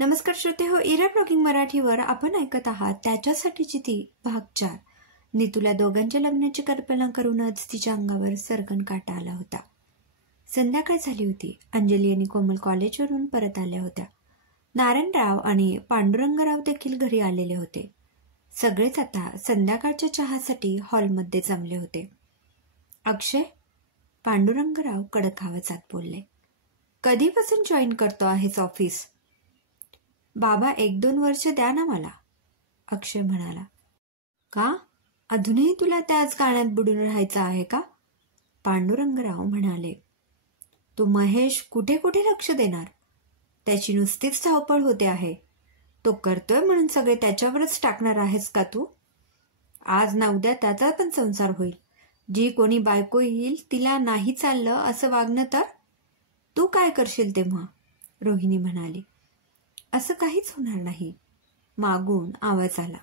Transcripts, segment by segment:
नमस्कार श्रोते हो, इरा ब्लॉगिंग मराठीवर आपण ऐकत आहात त्याच्यासाठीची ती भाग 4. नीतूला दोघांच्या लग्नाची कल्पना करूनच तिच्या अंगावर सरकन काटा आला होता. संध्याकाळ झाली होती. अंजली आणि कोमल कॉलेजवरून परत आल्या होत्या. नारायणराव आणि पांडुरंगराव देखील घरी आलेले होते. सगळेच आता संध्याकाळच्या चहासाठी हॉलमध्ये जमले होते. अक्षय, पांडुरंगराव कडक आवाजात बोलले, कधीपासून जॉईन करतो आहेस ऑफिस? बाबा 1-2 वर्ष द्या ना मला, अक्षय म्हणाला. का? अजूनही तुला त्याच गाण्यात बुडून राहायचं आहे का? पांडुरंगराव म्हणाले. तू महेश कुठे कुठे लक्ष देणार? त्याची नुसतीच धावपळ होते आहे. तो करतोय म्हणून सगळे त्याच्यावरच टाकणार आहेस का तू? आज ना उद्या त्याचा पण संसार होईल. जी कोणी बायको येईल तिला नाही चाललं असं वागणं तर तू काय करशील तेव्हा? रोहिणी म्हणाली. असं काहीच होणार नाही, मागून आवाज आला.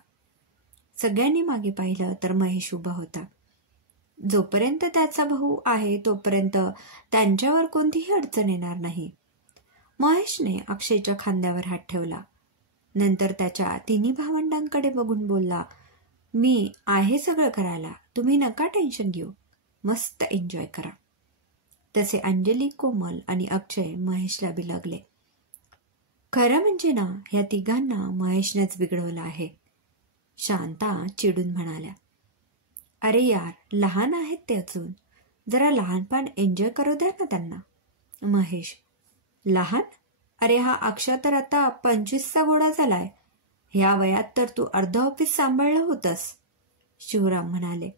सगळ्यांनी मागे पाहिलं तर महेश उभा होता. जोपर्यंत त्याचा भाऊ आहे तोपर्यंत त्यांच्यावर कोणतीही अडचण येणार नाही. महेशने अक्षयच्या खांद्यावर हात ठेवला. नंतर त्याच्या तिन्ही भावंडांकडे बघून बोलला, मी आहे सगळं करायला, तुम्ही नका टेन्शन घेऊ, मस्त एन्जॉय करा. तसे अंजली, कोमल आणि अक्षय महेशला बिलगले. खरं म्हणजे ना, ह्या तिघांना महेशनेच बिघडवलं आहे, शांता चिडून म्हणाल्या. अरे यार, लहान आहेत ते अजून, जरा लहानपण एन्जॉय करू द्या ना त्यांना. महेश, लहान? अरे हा अक्षय तर आता 25चा घोडा झालाय. ह्या वयात तर तू अर्ध ऑफिस सांभाळलं होतंस. शिवराम म्हणाले.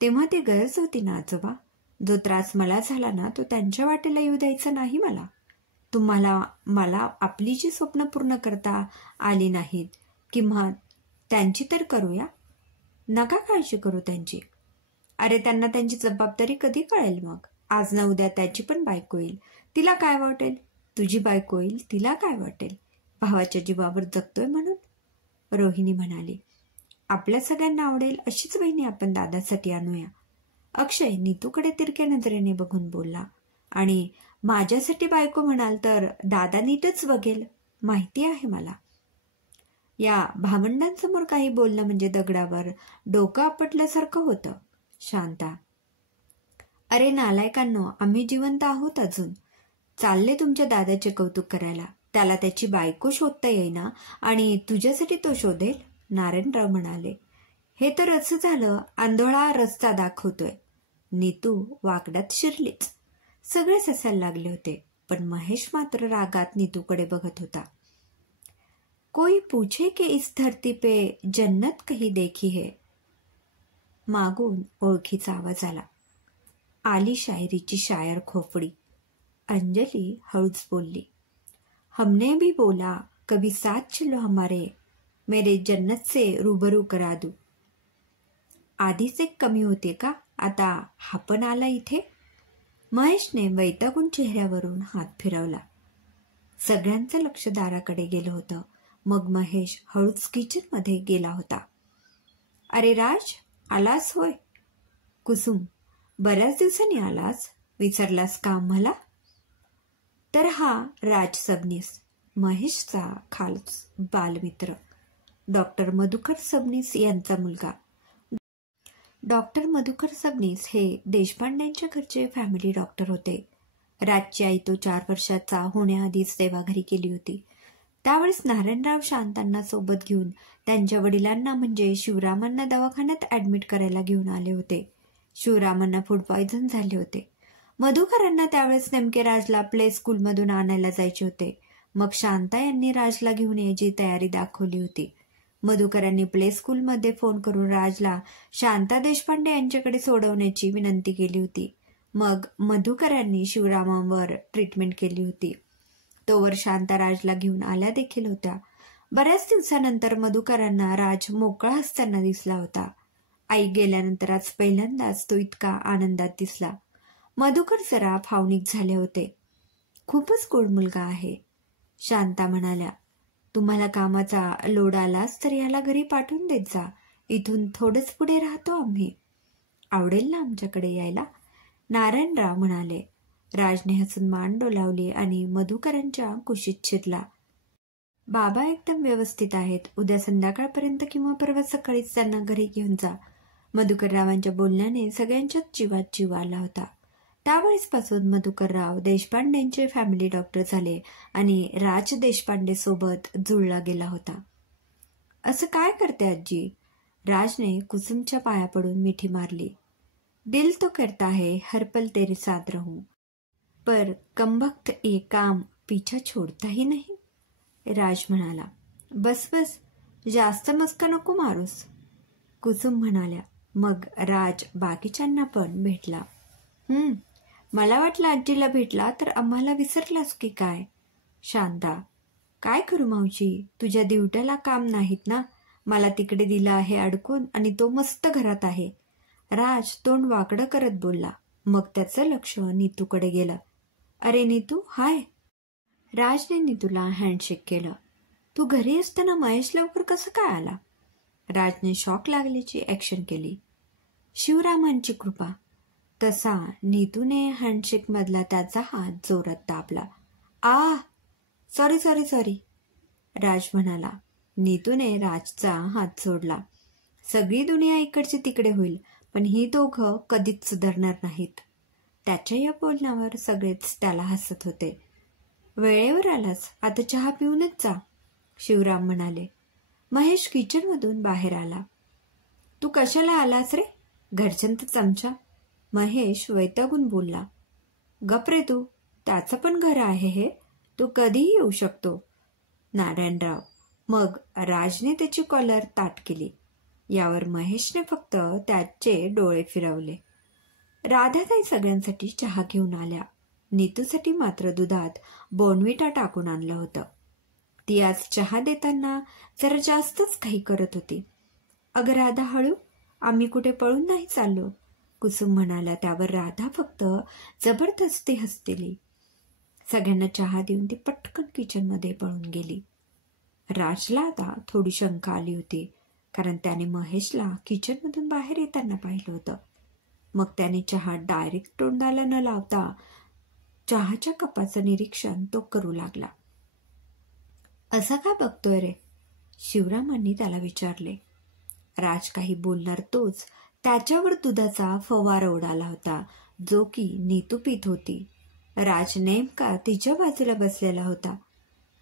तेव्हा ती गरज होती ना आजोबा. जो त्रास मला झाला ना तो त्यांच्या वाटेला येऊ द्यायचा नाही मला. तुम्हाला मला आपली जी स्वप्न पूर्ण करता आली नाहीत, किंवा त्यांची तर करूया. नका काळजी करू त्यांची. अरे त्यांना त्यांची जबाबदारी कधी कळेल मग? आज ना उद्या त्याची पण बायको येईल, तिला काय वाटेल? तुझी बायको येईल, तिला काय वाटेल? भावाच्या जीवावर जगतोय म्हणून. रोहिणी म्हणाली. आपल्या सगळ्यांना आवडेल अशीच बहिणी आपण दादासाठी आणूया. अक्षय नीतूकडे तिरक्या नजरेने बघून बोलला. आणि माझ्यासाठी बायको म्हणाल तर दादा नीटच बघेल, माहिती आहे मला. या भावंडांसमोर काही बोलणं म्हणजे दगडावर डोकं आपटल्यासारखं होतं. शांता, अरे नालायकांनो, आम्ही जिवंत आहोत अजून. चालले तुमच्या दादाचे कौतुक करायला. त्याला त्याची बायको शोधता येईना आणि तुझ्यासाठी तो शोधेल? नारायणराव म्हणाले. हे तर असं झालं, आंधळा रस्ता दाखवतोय. नीतू वाकड्यात शिरलीच. सगळेच हसायला लागले होते, पण महेश मात्र रागात नीतूकडे बघत होता. कोई पूछे कि इस धरती पे जन्नत कहीं देखी है. मागून ओळखीचा आवाज आला. आली शायरीची शायर खोपडी. अंजली हळूच बोलली. हमने भी बोला कभी साथ चलो हमारे, मेरे जन्नत से रूबरू करा दू. आधीच एक कमी होते का, आता हा पण आला इथे? महेशने वैतागून चेहऱ्यावरून हात फिरवला. सगळ्यांचं लक्ष दाराकडे गेलं होतं. मग महेश हळूच किचनमध्ये गेला होता. अरे राज, आलास होय? कुसुम, बऱ्याच दिवसांनी आलास, विचारलास का आम्हाला? तर हा राज सबनीस, महेशचा खास बालमित्र, डॉक्टर मधुकर सबनीस यांचा मुलगा. डॉक्टर मधुकर सबनीस हे देशपांड्यांच्या घरचे फॅमिली डॉक्टर होते. राजची आई तो 4 वर्षाचा होण्याआधीच देवाघरी गेली होती. त्यावेळेस नारायणराव शांतांना सोबत घेऊन त्यांच्या वडिलांना म्हणजे शिवरामांना दवाखान्यात ऍडमिट करायला घेऊन आले होते. शिवरामांना फूड पॉयझन झाले होते. मधुकरांना त्यावेळेस नेमके राजला प्ले स्कूलमधून आणायला जायचे होते. मग शांता यांनी राजला घेऊन यायची तयारी दाखवली होती. मधुकरांनी प्ले स्कूलमध्ये फोन करून राजला शांता देशपांडे यांच्याकडे सोडवण्याची विनंती केली होती. मग मधुकरांनी शिवरामांवर ट्रीटमेंट केली होती. तोवर शांता राजला घेऊन आल्या देखील होत्या. बऱ्याच दिवसानंतर मधुकरांना राज मोकळा असताना दिसला होता. आई गेल्यानंतर आज पहिल्यांदाच तो इतका आनंदात दिसला. मधुकर जरा भावनिक झाले होते. खूपच गोड मुलगा आहे, शांता म्हणाल्या. तुम्हाला कामाचा लोड आलास तर याला घरी पाठवून देत जा. इथून थोडंच पुढे राहतो आम्ही. आवडेल ना आमच्याकडे यायला? नारायणराव म्हणाले. राजने हसून मान डोलावली आणि मधुकरांच्या कुशीत शिरला. बाबा एकदम व्यवस्थित आहेत. उद्या संध्याकाळपर्यंत किंवा परवा सकाळीच त्यांना घरी घेऊन जा. मधुकररावांच्या बोलण्याने सगळ्यांच्याच जीवात जीव आला होता. त्यावेळेसपासून मधुकरराव देशपांडेंचे फॅमिली डॉक्टर झाले आणि राज देशपांडे सोबत जुळला गेला होता. असं काय करते आजी? राजने कुसुमच्या पाया पडून मिठी मारली. दिल तो करता है हर पल तेरे साथ रहूं, पर कमबख्त ये काम पीछा छोड़ता ही नहीं. राज म्हणाला. बस बस, जास्त मस्का नको मारूस. कुसुम म्हणाल्या. मग राज बाकीच्यांना पण भेटला. मला वाटलं आजीला भेटला तर आम्हाला विसरलास की काय? शांता. काय करू मावशी, तुझ्या दिवट्याला काम नाहीत ना. मला तिकडे दिलं आहे अडकून आणि तो मस्त घरात आहे. राज तोंड वाकडं करत बोलला. मग त्याचं लक्ष नीतूकडे गेलं. अरे नीतू, हाय. राजने नीतूला हँडशेक केलं. तू घरी असताना महेश लवकर कसं काय आला? राजने शॉक लागल्याची ऍक्शन केली. शिवरामांची कृपा. तसा नीतूने हँडशेक मधला त्याचा हात जोरात दाबला. सॉरी सॉरी सॉरी, राज म्हणाला. नीतूने राजचा हात सोडला. सगळी दुनिया इकडची तिकडे होईल, पण ही दोघं कधीच सुधारणार नाहीत. त्याच्या या बोलण्यावर सगळेच त्याला हसत होते. वेळेवर आलास, आता चहा पिऊनच जा, शिवराम म्हणाले. महेश किचनमधून बाहेर आला. तू कशाला आलास रे? घरच्यांचा चमचा. महेश वैतागून बोलला. गप रे तू, त्याचं पण घर आहे हे, तो कधीही येऊ शकतो. नारायणराव. मग राजने त्याची कॉलर ताट केली. यावर महेशने फक्त त्याचे डोळे फिरवले. राधाताई सगळ्यांसाठी चहा घेऊन आल्या. नीतूसाठी मात्र दुधात बोर्नव्हिटा टाकून आणलं होतं. ती आज चहा देताना जरा जास्तच घाई करत होती. अगं राधा, हळू, आम्ही कुठे पळून नाही चाललो, कुसुम म्हणाला. त्यावर राधा फक्त जबरदस्ती हसतेली. सगळ्यांना चहा देऊन ती पटकन किचनमध्ये पळून गेली. राजला आता थोडी शंका आली होती, कारण त्याने महेशला किचनमधून बाहेर येताना पाहिलं होतं. मग त्याने चहा डायरेक्ट तोंडाला न लावता चहाच्या कपाचं निरीक्षण तो करू लागला. असा का बघतोय रे? शिवरामांनी त्याला विचारले. राज काही बोलणार तोच त्याच्यावर दुधाचा फवारा उडाला होता, जो की नीतू पित होती. राज नेमका तिच्या बाजूला बसलेला होता.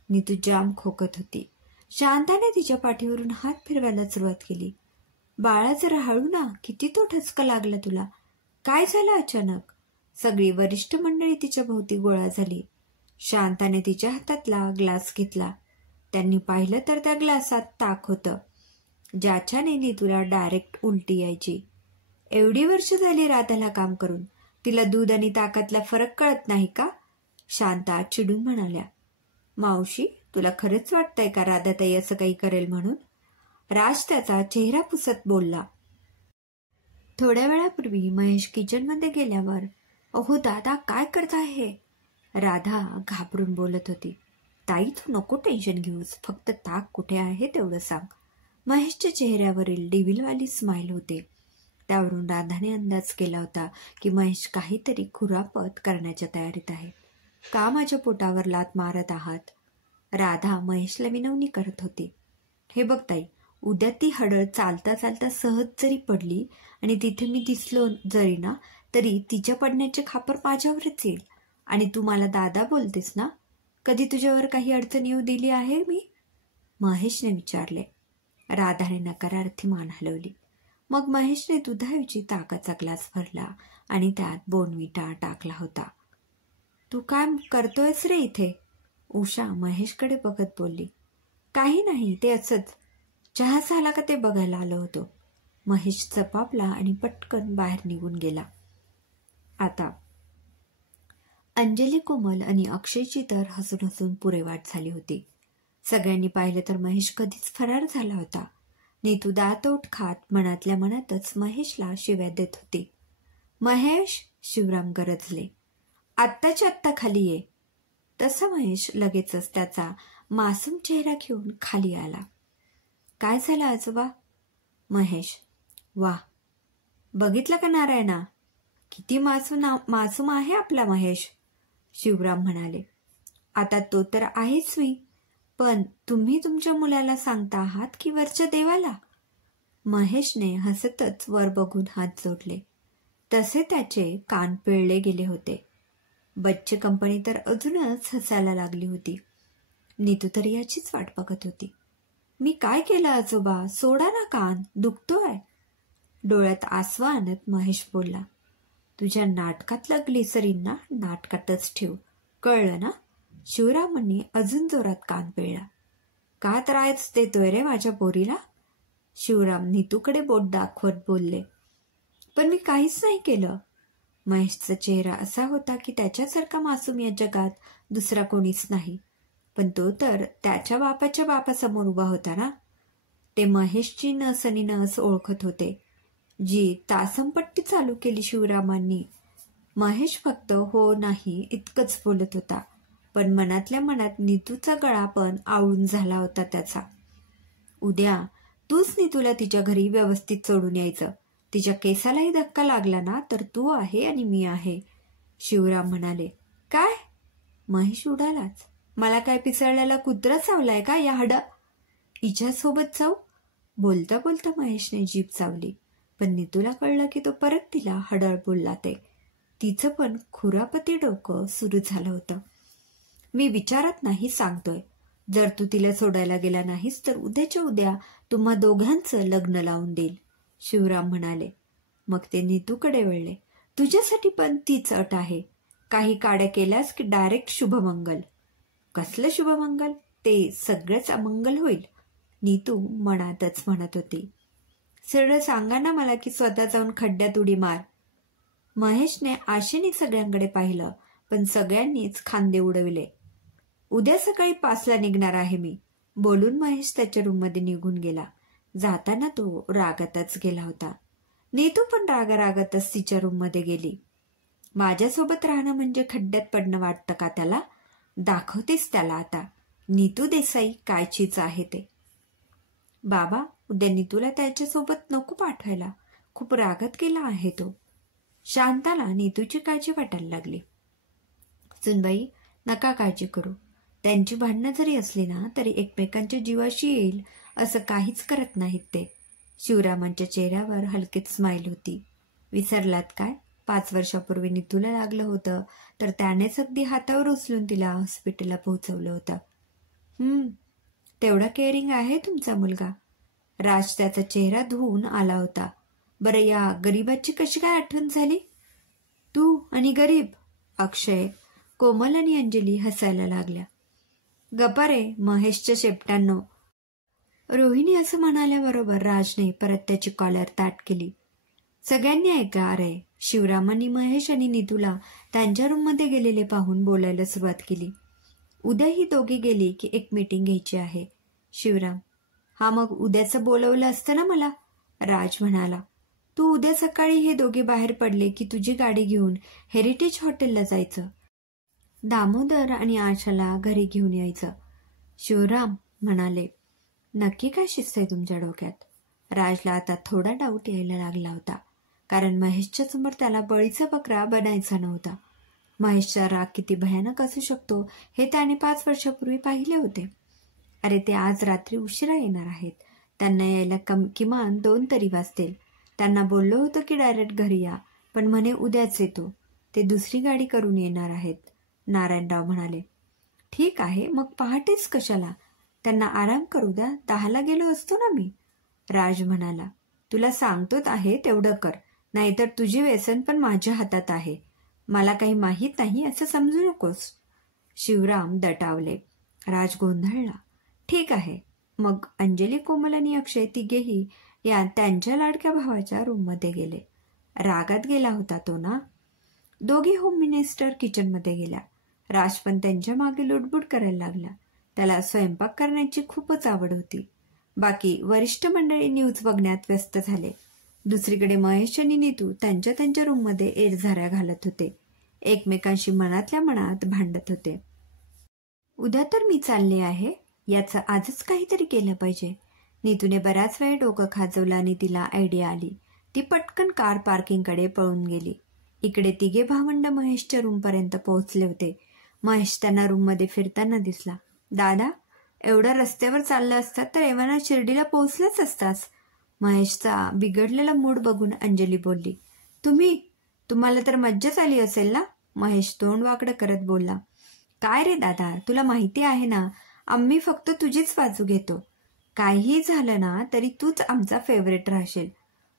नीतू जाम खोकत होती. शांताने तिच्या पाठीवरून हात फिरवायला सुरुवात केली. बाळा, जरा हळू ना, किती तो ठसका लागला तुला? काय झालं अचानक? सगळी वरिष्ठ मंडळी तिच्या भोवती गोळा झाली. शांताने तिच्या हातातला ग्लास घेतला. त्यांनी पाहिलं तर त्या ग्लासात ताक होतं, ज्याच्याने नीतूला डायरेक्ट उलटी यायची. एवढी वर्ष झाली राधाला काम करून, तिला दूध आणि ताकातला फरक कळत नाही का? शांता चिडून म्हणाल्या. मावशी, तुला खरंच वाटतंय का राधाताई असं काही करेल म्हणून? राज त्याचा चेहरा पुसत बोलला. थोड्या वेळापूर्वी महेश किचनमध्ये गेल्यावर, अहो दादा, काय करता हे? राधा घाबरून बोलत होती. ताई, तू नको टेन्शन घेऊस, फक्त ताक कुठे आहे तेवढं सांग. महेशच्या चेहऱ्यावरील डिव्हिलवाली स्माईल होते. त्यावरून राधाने अंदाज केला होता की महेश काहीतरी खुरापत करण्याच्या तयारीत आहे. का माझ्या पोटावर लात मारत आहात? राधा महेशला विनवणी करत होती. हे बघ ताई, उद्या ती हडळ चालता चालता सहज जरी पडली आणि तिथे मी दिसलो जरी ना, तरी तिच्या पडण्याचे खापर माझ्यावरच येईल. आणि तू मला दादा बोलतेस ना? कधी तुझ्यावर काही अडचण येऊ दिली आहे मी? महेशने विचारले. राधाने नकारार्थी मान हलवली. मग महेशने दुधाऐवजी ताकाचा ग्लास भरला आणि त्यात बोर्नव्हिटा टाकला होता. तू काय करतोयस रे इथे? उषा महेशकडे बघत बोलली. काही नाही, ते असंच. चहा झाला का ते बघायला आलो होतो. महेश चपापला आणि पटकन बाहेर निघून गेला. आता अंजली, कोमल आणि अक्षयची तर हसून हसून पुरेवाट झाली होती. सगळ्यांनी पाहिलं तर महेश कधीच फरार झाला होता. नीतू दातोट खात मनातल्या मनातच महेशला शिव्या देत होती. महेश, शिवराम गरजले, आत्ताच्या आत्ता खाली ये. तसा महेश लगेचच त्याचा मासूम चेहरा घेऊन खाली आला. काय झालं आजोबा? महेश. वा, बघितलं का नारायणा, किती मासूम आहे आपला महेश. शिवराम म्हणाले. आता तो तर आहेच मी, पण तुम्ही तुमच्या मुलाला सांगता आहात की वरच्या देवाला? महेशने हसतच वर बघून हात जोडले. तसे त्याचे कान पिळले गेले होते. बच्चे कंपनी तर अजूनच हसायला लागली होती. नीतू तर याचीच वाट बघत होती. मी काय केलं आजोबा? सोडा ना कान, दुखतोय. डोळ्यात आसव आणत महेश बोलला. तुझ्या नाटकातलं ग्लिसरीन ना नाटकातच ठेव, कळलं ना? शिवरामांनी अजून जोरात कान पिळला. का त्रास देतोय रे माझ्या पोरीला? शिवराम नीतूकडे बोट दाखवत बोलले. पण मी काहीच नाही केलं. महेशचा चेहरा असा होता की त्याच्यासारखा मासूम या जगात दुसरा कोणीच नाही. पण तो तर त्याच्या बापाच्या बापासमोर उभा होता ना. ते महेशची नस आणि नस ओळखत होते, जी तासमपट्टी चालू केली शिवरामांनी. महेश फक्त हो नाही इतकंच बोलत होता, पण मनातल्या मनात नीतूचा गळा पण आवळून झाला होता त्याचा. उद्या तूच नीतूला तिच्या घरी व्यवस्थित सोडून यायचं. तिच्या केसालाही धक्का लागला ना तर तू आहे आणि मी आहे, शिवराम म्हणाले. काय? महेश उडालाच. मला काय पिसळलेला कुत्रा चावलाय का या हडा? हिच्यासोबत जाऊ? बोलता बोलता महेशने जीभ चावली. पण नीतूला कळलं की तो परत तिला हडळ बोलला ते. तिचं पण खुरापती डोकं सुरू झालं होतं. मी विचारात नाही सांगतोय. जर तू तिला सोडायला गेला नाहीस तर उद्याच्या उद्या तुम्हा दोघांचं लग्न लावून देईल, शिवराम म्हणाले. मग ते नीतूकडे वळले. तुझ्यासाठी पण तीच अट आहे. काही काड्या केल्यास की डायरेक्ट शुभमंगल. कसलं शुभमंगल? ते सगळंच अमंगल होईल, नीतू मनातच म्हणत होती. सरळ सांगा ना मला की स्वतः जाऊन खड्ड्यात उडी मार. महेशने आशेने सगळ्यांकडे पाहिलं, पण सगळ्यांनीच खांदे उडविले. उद्या सकाळी 5ला निघणार आहे मी, बोलून महेश त्याच्या रूममध्ये निघून गेला. जाताना तो रागातच गेला होता. नीतू पण रागारागातच तिच्या रूममध्ये गेली. माझ्यासोबत राहणं म्हणजे खड्ड्यात पडणं वाटतं का त्याला? दाखवतेस त्याला आता नीतू देसाई काय चीज आहे ते. बाबा, उद्या नीतूला त्याच्यासोबत नको पाठवायला. खूप रागात गेला आहे तो. शांताला नीतूची काळजी वाटायला लागली. सुनबाई, नका काळजी करू. त्यांची भांडणं जरी असली ना तरी एकमेकांच्या जीवाशी येईल असं काहीच करत नाहीत ते. शिवरामांच्या चेहऱ्यावर हलकीच स्माईल होती. विसरलात काय? 5 वर्षापूर्वी नीतूला लागलं होतं तर त्यानेच अगदी हातावर उचलून तिला हॉस्पिटलला पोहोचवलं होतं. तेवढा केअरिंग आहे तुमचा मुलगा. राज त्याचा चेहरा धुवून आला होता. बरं, या गरीबाची कशी काय आठवण झाली? तू आणि गरीब? अक्षय, कोमल आणि अंजली हसायला लागल्या. गप्पा रे महेशच्या शेपटांनो. रोहिणी असं म्हणाल्याबरोबर राजने परत त्याची कॉलर ताट केली. सगळ्यांनी ऐका रे. शिवरामांनी महेश आणि नीतूला त्यांच्या रूममध्ये गेलेले पाहून बोलायला सुरुवात केली. उद्या ही दोघी गेली की एक मीटिंग घ्यायची आहे. शिवराम, हा मग उद्याचं बोलवलं असतं ना मला, राज म्हणाला. तू उद्या सकाळी हे दोघे बाहेर पडले की तुझी गाडी घेऊन हेरिटेज हॉटेलला जायचं. दामोदर आणि आशाला घरी घेऊन यायचं, शिवराम म्हणाले. नक्की काय शिस्त आहे तुमच्या डोक्यात? राजला आता थोडा डाऊट यायला लागला होता, कारण महेशच्या समोर त्याला बळीचा बकरा बनायचा नव्हता. महेशचा राग किती भयानक असू शकतो हे त्याने 5 वर्षापूर्वी पाहिले होते. अरे, ते आज रात्री उशिरा येणार आहेत. त्यांना यायला किमान 2 तरी वाजतील. त्यांना बोललो होतं की डायरेक्ट घरी या, पण म्हणे उद्याच येतो. ते दुसरी गाडी करून येणार आहेत, नारायणराव म्हणाले. ठीक आहे, मग पहाटेच कशाला? त्यांना आराम करू द्या. 10ला गेलो असतो ना मी, राज म्हणाला. तुला सांगतोच आहे तेवढं कर, नाहीतर तुझी व्यसन पण माझ्या हातात आहे. मला काही माहीत नाही असं समजू नकोस, शिवराम दटावले. राज गोंधळला. ठीक आहे. मग अंजली, कोमल आणि अक्षय तिघेही या त्यांच्या लाडक्या भावाच्या रूममध्ये गेले. रागात गेला होता तो ना. दोघे होम मिनिस्टर किचनमध्ये गेल्या. राज पण त्यांच्या मागे लुडबुड करायला लागला. त्याला स्वयंपाक करण्याची खूपच आवड होती. बाकी वरिष्ठ मंडळी न्यूज बघण्यात व्यस्त झाले. दुसरीकडे महेश आणि नीतू त्यांच्या त्यांच्या रूममध्ये एरझाऱ्या घालत होते. एकमेकांशी मनातल्या मनात भांडत होते. उद्या तर मी चालले आहे, याचं आजच काहीतरी केलं पाहिजे. नीतूने बराच वेळ डोकं खाजवलं आणि तिला आयडिया आली. ती पटकन कार पार्किंगकडे पळून गेली. इकडे तिघे भावंड महेशच्या रूमपर्यंत पोहोचले होते. महेश त्यांना रूममध्ये फिरताना दिसला. दादा, एवढ्या रस्त्यावर चाललं असतात तर एव्हाना शिर्डीला पोहोचलेच असतास. महेशचा बिघडलेला मूड बघून अंजली बोलली. तुम्हाला तर मज्जाच आली असेल ना? महेश तोंड वाकडं करत बोलला. काय रे दादा, तुला माहिती आहे ना, आम्ही फक्त तुझीच बाजू घेतो. काहीही झालं ना तरी तूच आमचा फेवरेट राहशील.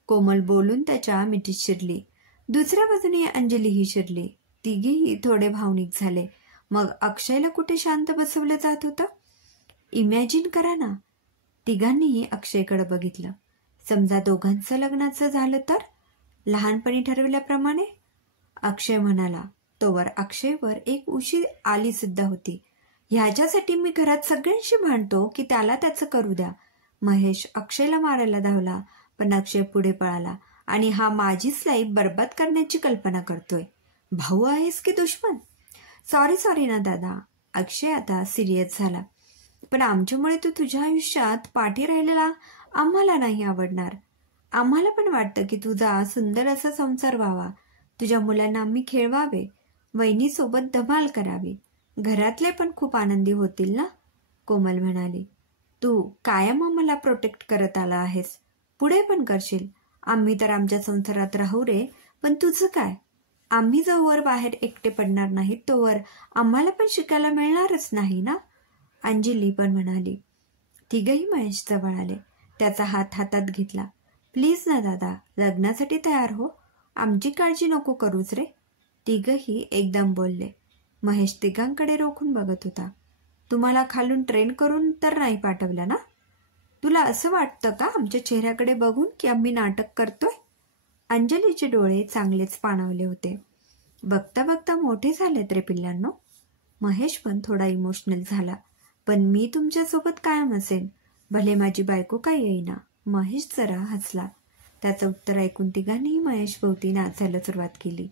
कोमल बोलून त्याच्या मिठीत शिरली. दुसऱ्या बाजूने अंजलीही शिरली. तिघेही थोडे भावनिक झाले. मग अक्षयला कुठे शांत बसवलं जात होतं? इमॅजिन करा ना. तिघांनीही अक्षयकडे बघितलं. समजा दोघांचं लग्नाचं झालं तर? लहानपणी ठरवल्याप्रमाणे? अक्षय म्हणाला. तोवर अक्षयवर एक उशी आली सुद्धा होती. ह्याच्यासाठी मी घरात सगळ्यांशी भांडतो की त्याला त्याचं करू द्या. महेश अक्षयला मारायला धावला, पण अक्षय पुढे पळाला आणि हा माझीच लाईफ बर्बाद करण्याची कल्पना करतोय. भाऊ आहेस की दुश्मन? सॉरी ना दादा. अक्षय आता सिरियस झाला. पण आमच्यामुळे तू तुझ्या आयुष्यात पाठी राहिलेला आम्हाला नाही आवडणार. आम्हाला पण वाटतं की तुझा सुंदर असा संसार व्हावा. तुझ्या मुलांना आम्ही खेळवावे, वहिनीसोबत धमाल करावी. घरातले पण खूप आनंदी होतील ना? कोमल म्हणाली. तू कायम आम्हाला प्रोटेक्ट करत आला आहेस, पुढे पण करशील. आम्ही तर आमच्या संसारात राहू रे, पण तुझं काय? आम्ही जोवर बाहेर एकटे पडणार नाहीत तोवर आम्हाला पण शिकायला मिळणारच नाही ना? अंजली पण म्हणाली. तिघही महेश जवळ आले. त्याचा हात हातात घेतला. प्लीज ना दादा, लग्नासाठी तयार हो. आमची काळजी नको करूच रे. तिघही एकदम बोलले. महेश तिघांकडे रोखून बघत होता. तुम्हाला खालून ट्रेन करून तर नाही पाठवलं ना? तुला असं वाटतं का आमच्या चेहऱ्याकडे बघून की आम्ही नाटक करतोय? अंजलीचे डोळे चांगलेच पाणावले होते. बघता बघता मोठे झालेत रे पिल्लांनो. महेश पण थोडा इमोशनल झाला. पण मी तुमच्यासोबत कायम असेन, भले माझी बायको काय येईना. महेश जरा हसला. त्याचं उत्तर ऐकून तिघांनीही महेश भोवती नाचायला सुरुवात केली.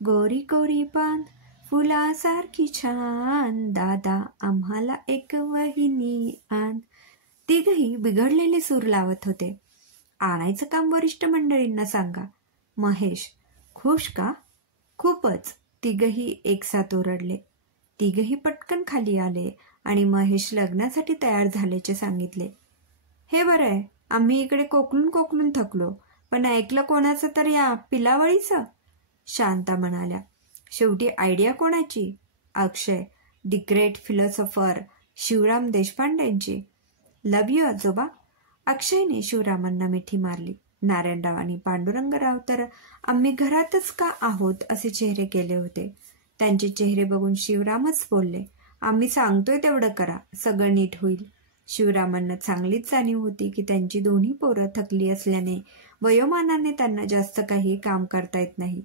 गोरी गोरी पान फुलासारखी छान, दादा आम्हाला एक वहिनी आण. तिघही बिघडलेले सूर लावत होते. आणायचं काम वरिष्ठ मंडळींना सांगा. महेश. खुश का? खूपच. तिघही एकसाथ ओरडले. तिघही पटकन खाली आले आणि महेश लग्नासाठी तयार झाल्याचे सांगितले. हे बरं आहे, आम्ही इकडे कोकलून थकलो, पण ऐकलं कोणाचं तर या पिलावळीचं? शांता म्हणाल्या. शेवटी आयडिया कोणाची? Akshay, the great philosopher Shivram देशपांडेंची. लव यू आजोबा. अक्षयने शिवरामांना मिठी मारली. नारायणराव आणि पांडुरंगराव तर आम्ही घरातच का आहोत असे चेहरे केले होते. त्यांचे चेहरे बघून शिवरामच बोलले. आम्ही सांगतोय तेवढं करा, सगळं नीट होईल. शिवरामांना चांगलीच जाणीव होती की त्यांची दोन्ही पोरं थकली असल्याने वयोमानाने त्यांना जास्त काही काम करता येत नाही.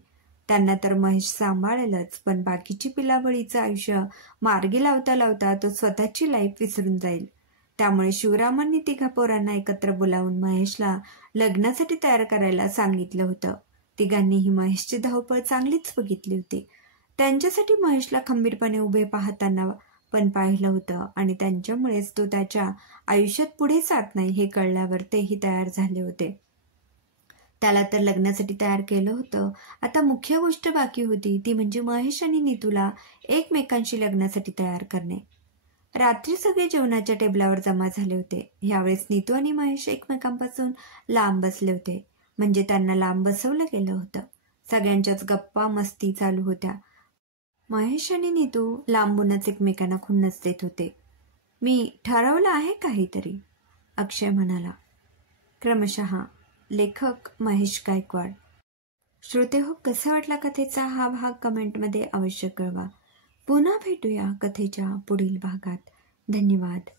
त्यांना तर महेश सांभाळेलच, पण बाकीची पिलावळीचं आयुष्य मार्गी लावता लावता तो स्वतःची लाईफ विसरून जाईल. त्यामुळे शिवरामांनी तिघा पोरांना एकत्र बोलावून महेशला लग्नासाठी तयार करायला सांगितलं होतं. तिघांनीही महेशची धावपळ चांगलीच बघितली होती. त्यांच्यासाठी महेशला खंबीरपणे उभे पाहताना पण पाहिलं होतं आणि त्यांच्यामुळेच तो त्याच्या आयुष्यात पुढे जात नाही हे कळल्यावर तेही तयार झाले होते. त्याला तर लग्नासाठी तयार केलं होतं. आता मुख्य गोष्ट बाकी होती, ती म्हणजे महेश आणि नीतूला एकमेकांशी लग्नासाठी तयार करणे. रात्री सगळे जेवणाच्या टेबलावर जमा झाले होते. यावेळेस नीतू आणि महेश एकमेकांपासून लांब बसले होते, म्हणजे त्यांना लांब बसवलं गेलं होतं. सगळ्यांच्याच गप्पा मस्ती चालू होत्या. महेश आणि नीतू लांबूनच एकमेकांना खुन्नस देत होते. मी ठरवलं आहे काहीतरी, अक्षय म्हणाला. क्रमशः लेखक महेश गायकवाड. श्रोते हो, कसा वाटला कथेचा हा भाग कमेंटमध्ये अवश्य कळवा. पुन्हा भेटूया कथेच्या पुढील भागात. धन्यवाद.